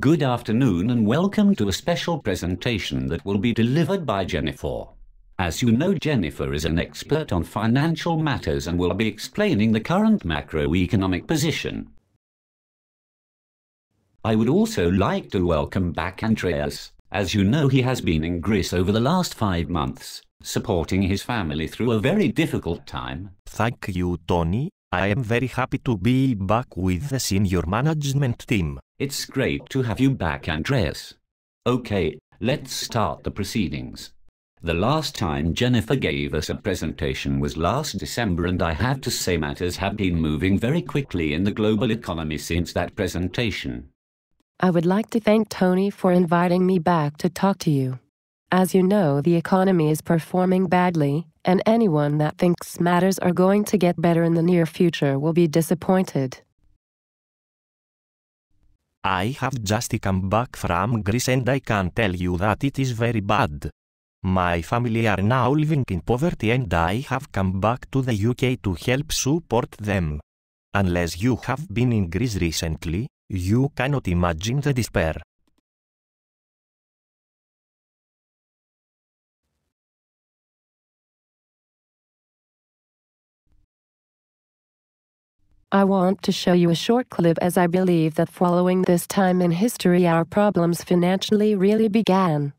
Good afternoon and welcome to a special presentation that will be delivered by Jennifer. As you know, Jennifer is an expert on financial matters and will be explaining the current macroeconomic position. I would also like to welcome back Andreas. As you know, he has been in Greece over the last 5 months, supporting his family through a very difficult time. Thank you, Tony. I am very happy to be back with the senior management team. It's great to have you back, Andreas. Okay, let's start the proceedings. The last time Jennifer gave us a presentation was last December, and I have to say matters have been moving very quickly in the global economy since that presentation. I would like to thank Tony for inviting me back to talk to you. As you know, the economy is performing badly, and anyone that thinks matters are going to get better in the near future will be disappointed. I have just come back from Greece and I can tell you that it is very bad. My family are now living in poverty and I have come back to the UK to help support them. Unless you have been in Greece recently, you cannot imagine the despair. I want to show you a short clip, as I believe that following this time in history our problems financially really began.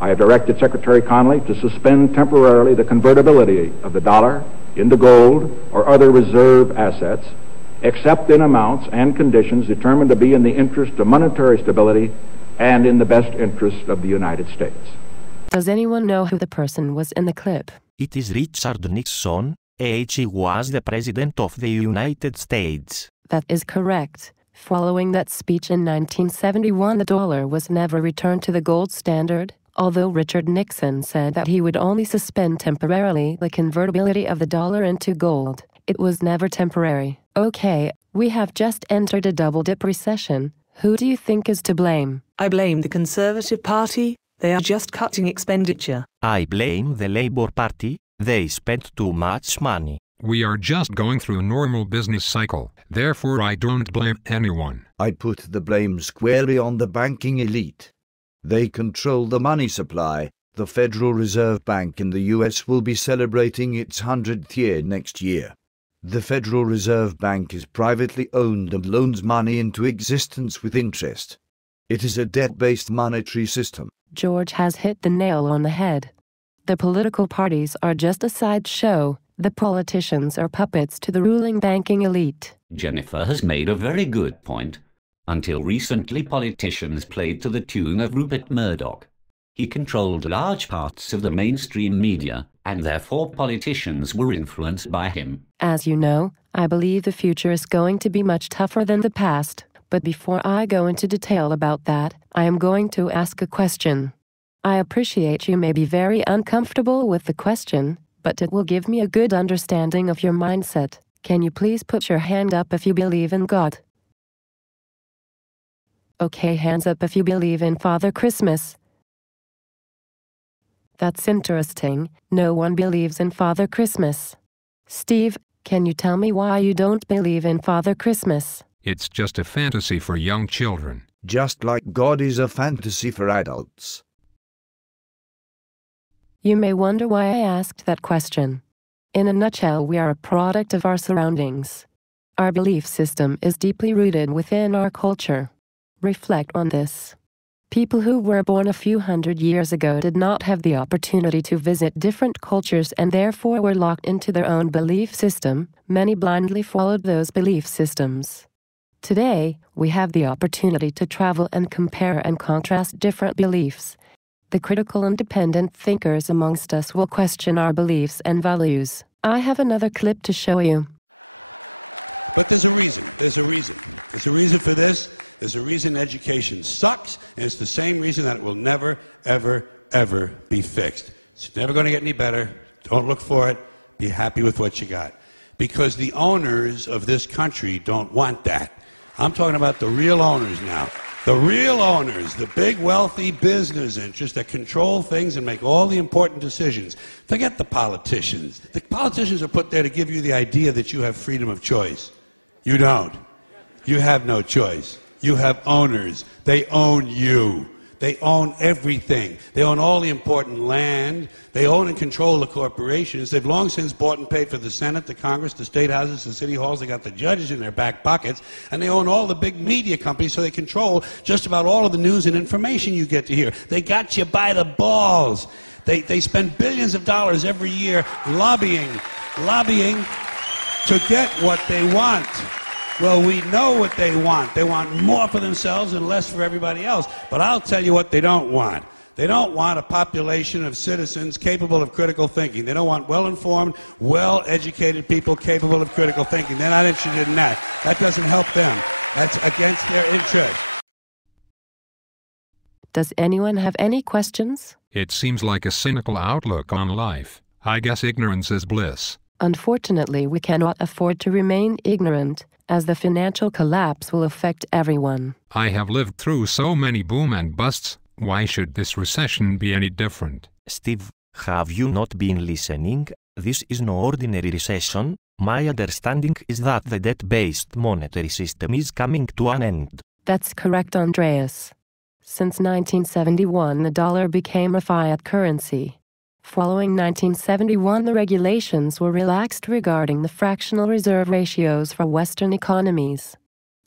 I have directed Secretary Connolly to suspend temporarily the convertibility of the dollar into gold or other reserve assets, except in amounts and conditions determined to be in the interest of monetary stability and in the best interest of the United States. Does anyone know who the person was in the clip? It is Richard Nixon. He was the President of the United States. That is correct. Following that speech in 1971, the dollar was never returned to the gold standard, although Richard Nixon said that he would only suspend temporarily the convertibility of the dollar into gold. It was never temporary. Okay, we have just entered a double-dip recession. Who do you think is to blame? I blame the Conservative Party. They are just cutting expenditure. I blame the Labour Party. They spent too much money. We are just going through a normal business cycle, therefore I don't blame anyone. I put the blame squarely on the banking elite. They control the money supply. The Federal Reserve Bank in the US will be celebrating its 100th year next year. The Federal Reserve Bank is privately owned and loans money into existence with interest. It is a debt-based monetary system. George has hit the nail on the head. The political parties are just a sideshow. The politicians are puppets to the ruling banking elite. Jennifer has made a very good point. Until recently, politicians played to the tune of Rupert Murdoch. He controlled large parts of the mainstream media, and therefore politicians were influenced by him. As you know, I believe the future is going to be much tougher than the past. But before I go into detail about that, I am going to ask a question. I appreciate you may be very uncomfortable with the question, but it will give me a good understanding of your mindset. Can you please put your hand up if you believe in God? Okay, hands up if you believe in Father Christmas. That's interesting. No one believes in Father Christmas. Steve, can you tell me why you don't believe in Father Christmas? It's just a fantasy for young children. Just like God is a fantasy for adults. You may wonder why I asked that question. In a nutshell, we are a product of our surroundings. Our belief system is deeply rooted within our culture. Reflect on this. People who were born a few hundred years ago did not have the opportunity to visit different cultures and therefore were locked into their own belief system. Many blindly followed those belief systems. Today, we have the opportunity to travel and compare and contrast different beliefs. The critical independent thinkers amongst us will question our beliefs and values. I have another clip to show you. Does anyone have any questions? It seems like a cynical outlook on life. I guess ignorance is bliss. Unfortunately, we cannot afford to remain ignorant, as the financial collapse will affect everyone. I have lived through so many boom and busts. Why should this recession be any different? Steve, have you not been listening? This is no ordinary recession. My understanding is that the debt-based monetary system is coming to an end. That's correct, Andreas. Since 1971, the dollar became a fiat currency. Following 1971, the regulations were relaxed regarding the fractional reserve ratios for Western economies.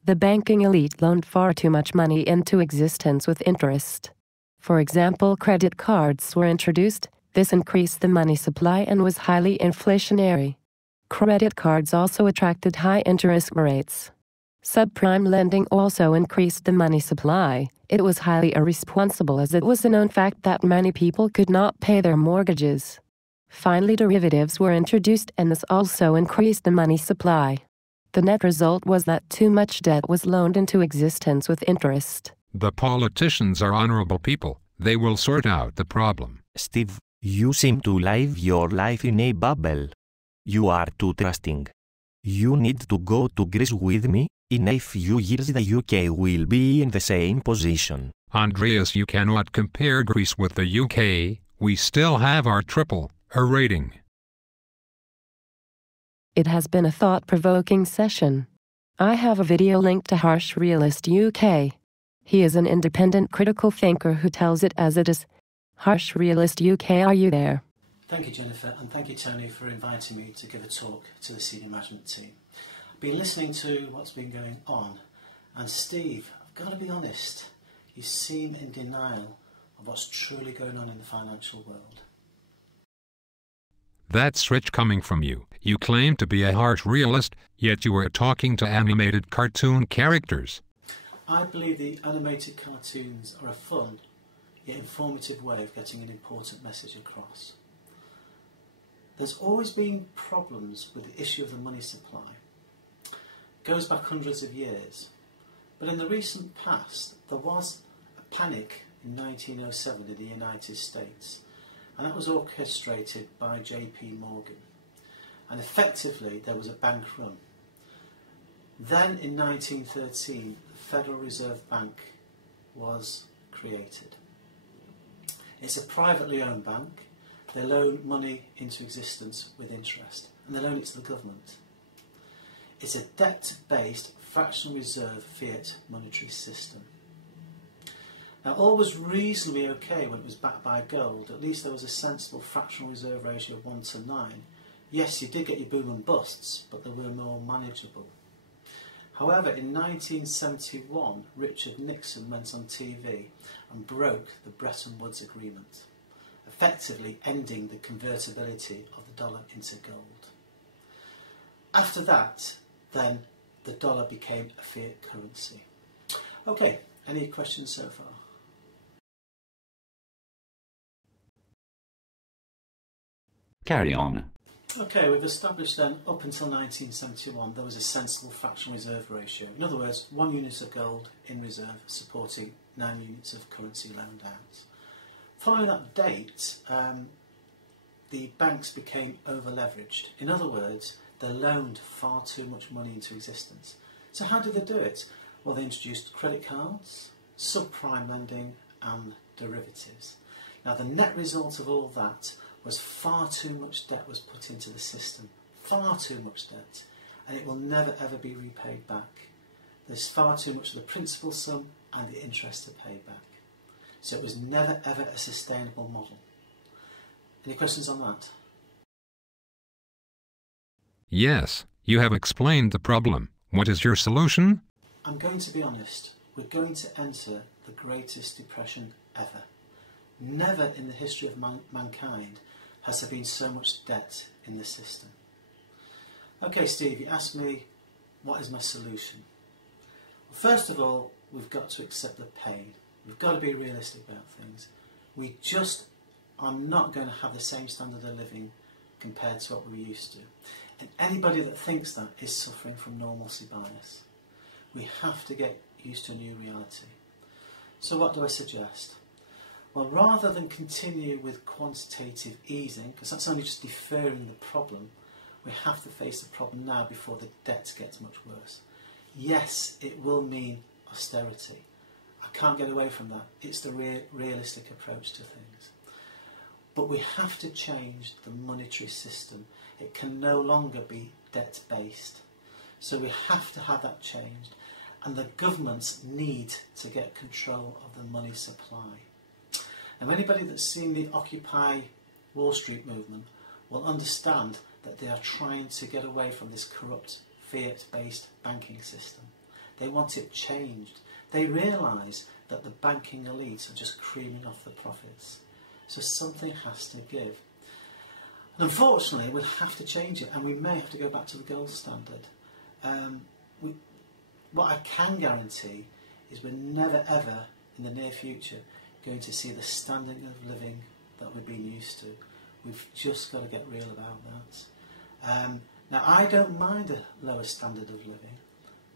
The banking elite loaned far too much money into existence with interest. For example, credit cards were introduced. This increased the money supply and was highly inflationary. Credit cards also attracted high interest rates. Subprime lending also increased the money supply. It was highly irresponsible, as it was a known fact that many people could not pay their mortgages. Finally, derivatives were introduced, and this also increased the money supply. The net result was that too much debt was loaned into existence with interest. The politicians are honorable people. They will sort out the problem. Steve, you seem to live your life in a bubble. You are too trusting. You need to go to Greece with me. In a few years the UK will be in the same position. Andreas, you cannot compare Greece with the UK. We still have our A rating. It has been a thought-provoking session. I have a video linked to Harsh Realist UK. He is an independent critical thinker who tells it as it is. Harsh Realist UK, are you there? Thank you, Jennifer, and thank you, Tony, for inviting me to give a talk to the senior management team. I've been listening to what's been going on, and Steve, I've got to be honest, you seem in denial of what's truly going on in the financial world. That's rich coming from you. You claim to be a harsh realist, yet you are talking to animated cartoon characters. I believe the animated cartoons are a fun, yet informative way of getting an important message across. There's always been problems with the issue of the money supply. It goes back hundreds of years. But in the recent past, there was a panic in 1907 in the United States, and that was orchestrated by J.P. Morgan. And effectively, there was a bank run. Then in 1913, the Federal Reserve Bank was created. It's a privately owned bank. They loan money into existence with interest, and they loan it to the government. It's a debt-based fractional reserve fiat monetary system. Now, all was reasonably okay when it was backed by gold. At least there was a sensible fractional reserve ratio of 1 to 9. Yes, you did get your boom and busts, but they were more manageable. However, in 1971, Richard Nixon went on TV and broke the Bretton Woods Agreement, effectively ending the convertibility of the dollar into gold. After that, then, the dollar became a fiat currency. Okay, any questions so far? Carry on. Okay, we've established then, up until 1971, there was a sensible fractional reserve ratio. In other words, 1 unit of gold in reserve supporting 9 units of currency loaned out. Following that date, the banks became over-leveraged. In other words, they loaned far too much money into existence. So how did they do it? Well, they introduced credit cards, subprime lending and derivatives. Now, the net result of all that was far too much debt was put into the system. Far too much debt. And it will never ever be repaid back. There's far too much of the principal sum and the interest to pay back. So it was never ever a sustainable model. Any questions on that? Yes, you have explained the problem. What is your solution? I'm going to be honest. We're going to enter the greatest depression ever. Never in the history of mankind has there been so much debt in the system. Okay, Steve, you asked me, what is my solution? Well, first of all, we've got to accept the pain. We've got to be realistic about things. We just are not going to have the same standard of living compared to what we used to. And anybody that thinks that is suffering from normalcy bias. We have to get used to a new reality. So what do I suggest? Well, rather than continue with quantitative easing, because that's only just deferring the problem, we have to face the problem now before the debt gets much worse. Yes, it will mean austerity. I can't get away from that. It's the realistic approach to things. But we have to change the monetary system. It can no longer be debt-based. So we have to have that changed. And the governments need to get control of the money supply. Now, anybody that's seen the Occupy Wall Street movement will understand that they are trying to get away from this corrupt fiat-based banking system. They want it changed. They realise that the banking elites are just creaming off the profits. So something has to give. And unfortunately, we'll have to change it, and we may have to go back to the gold standard. What I can guarantee is we're never ever in the near future going to see the standard of living that we've been used to. We've just got to get real about that. Now, I don't mind a lower standard of living,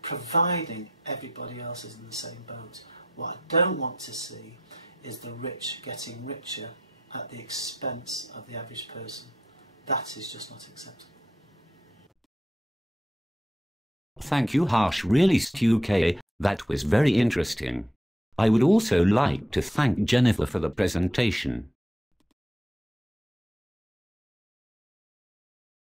providing everybody else is in the same boat. What I don't want to see is the rich getting richer at the expense of the average person. That is just not acceptable. Thank you, Harsh Realist UK. That was very interesting. I would also like to thank Jennifer for the presentation.